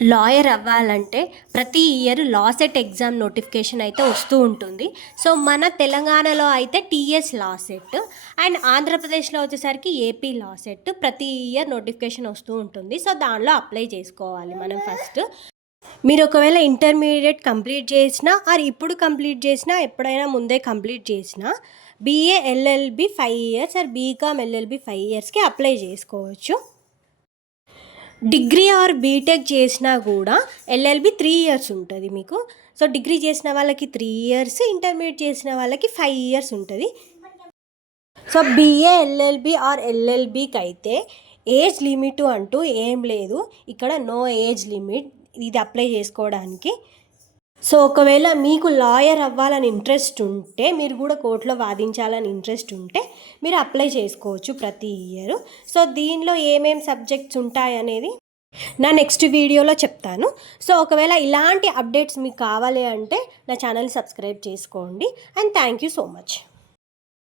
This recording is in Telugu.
లాయర్ అవ్వాలంటే ప్రతి year law set exam notification అయితే వస్తూ ఉంటుంది. సో మన తెలంగాణలో అయితే టీఎస్ లా సెట్ అండ్ ఆంధ్రప్రదేశ్లో వచ్చేసరికి ఏపీ లా సెట్ ప్రతి ఇయర్ నోటిఫికేషన్ వస్తూ ఉంటుంది. సో దానిలో అప్లై చేసుకోవాలి మనం ఫస్ట్. మీరు ఒకవేళ ఇంటర్మీడియట్ కంప్లీట్ చేసినా ఆర్ ఇప్పుడు కంప్లీట్ చేసినా ఎప్పుడైనా ముందే కంప్లీట్ చేసినా BA LLB 5 years or BCom LLB 5 ఇయర్స్కి అప్లై చేసుకోవచ్చు. డిగ్రీ ఆర్ బీటెక్ చేసినా కూడా ఎల్ఎల్బి 3 ఇయర్స్ ఉంటుంది మీకు. సో డిగ్రీ చేసిన వాళ్ళకి 3 ఇయర్స్, ఇంటర్మీడియట్ చేసిన వాళ్ళకి 5 ఇయర్స్ ఉంటుంది. సో బీఏ ఎల్ఎల్బి ఆర్ ఎల్ఎల్బికి అయితే ఏజ్ లిమిట్ అంటూ ఏం లేదు. ఇక్కడ నో ఏజ్ లిమిట్ ఇది అప్లై చేసుకోవడానికి. సో ఒకవేళ మీకు లాయర్ అవ్వాలని ఇంట్రెస్ట్ ఉంటే, మీరు కూడా కోర్టులో వాదించాలని ఇంట్రెస్ట్ ఉంటే మీరు అప్లై చేసుకోవచ్చు ప్రతి ఇయర్. సో దీనిలో ఏమేమి సబ్జెక్ట్స్ ఉంటాయనేది నా నెక్స్ట్ వీడియోలో చెప్తాను. సో ఒకవేళ ఇలాంటి అప్డేట్స్ మీకు కావాలి అంటే నా ఛానల్ సబ్స్క్రైబ్ చేసుకోండి. And thank you so much.